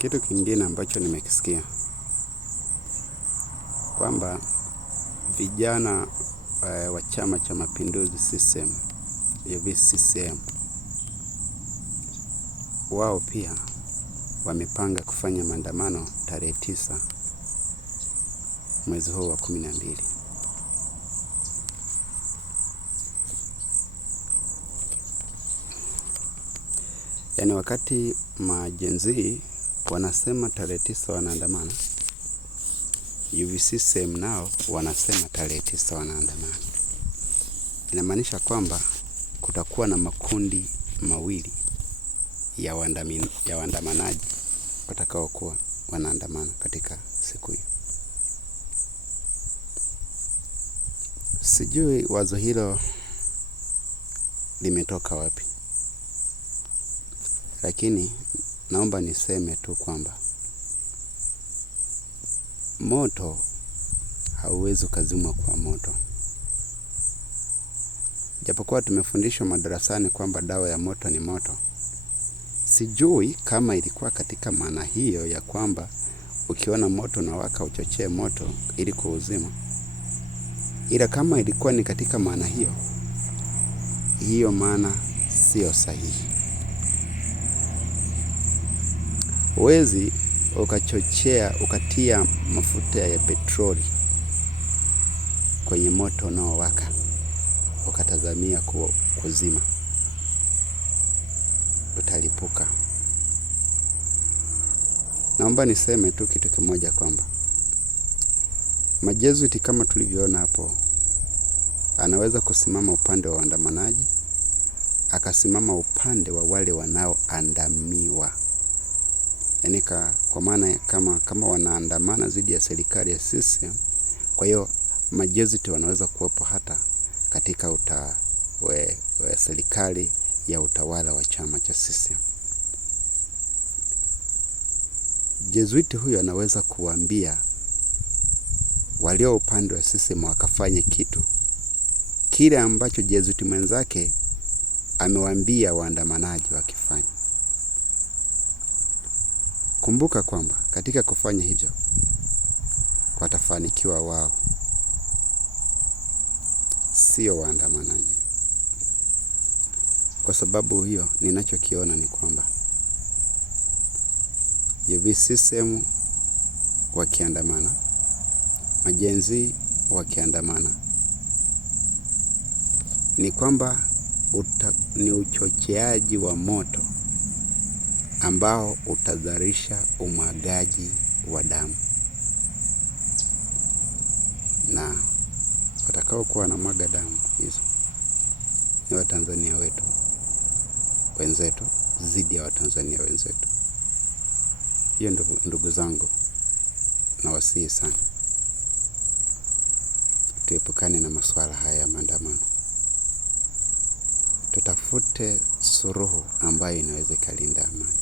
Kitu kingine ambacho nimekisikia kwamba vijana wa Chama cha Mapinduzi CCM wao pia wamepanga kufanya maandamano tarehe 9 mwezi huu wa 12. Yaani wakati majenzi wanasema tarehe 9 wanaandamana, UVCCM nao wanasema tarehe 9 wanaandamana. Inamaanisha kwamba kutakuwa na makundi mawili ya waandamanaji watakaokuwa wanaandamana katika siku hiyo. Sijui wazo hilo limetoka wapi, lakini naomba niseme tu kwamba moto hauwezi kuzimwa kwa moto. Japokuwa tumefundishwa madarasani kwamba dawa ya moto ni moto. Sijui kama ilikuwa katika maana hiyo ya kwamba ukiona moto unawaka uchochee moto ili kuuzima. Ila kama ilikuwa ni katika maana hiyo, hiyo maana sio sahihi. Huwezi ukatia mafuta ya petroli kwenye moto unaowaka ukatazamia kuzima. Utalipuka. Naomba niseme tu kitu kimoja kwamba majezuiti kama tulivyoona hapo, anaweza kusimama upande wa waandamanaji, akasimama upande wa wale wanaoandamiwa. Yaani kwa maana kama wanaandamana dhidi ya serikali ya CCM, kwa hiyo majezuiti wanaweza kuwepo hata katika serikali ya utawala wa chama cha CCM. Jezuiti huyo anaweza kuambia walio upande wa CCM wakafanye kitu kile ambacho jezuiti mwenzake amewaambia waandamanaji wakifanya. Kumbuka kwamba katika kufanya hivyo watafanikiwa wao, sio waandamanaji. Kwa sababu hiyo ninachokiona ni kwamba UVCCM wakiandamana, majenzi wakiandamana, ni kwamba ni uchocheaji wa moto ambao utadharisha umwagaji wa damu, na watakao kuwa na mwaga damu hizo ni Watanzania wenzetu dhidi ya Watanzania wenzetu. Hiyo ndugu zangu, na wasihi sana tuepukane na masuala haya ya maandamano. Tutafute suluhu ambayo inaweza kulinda amani.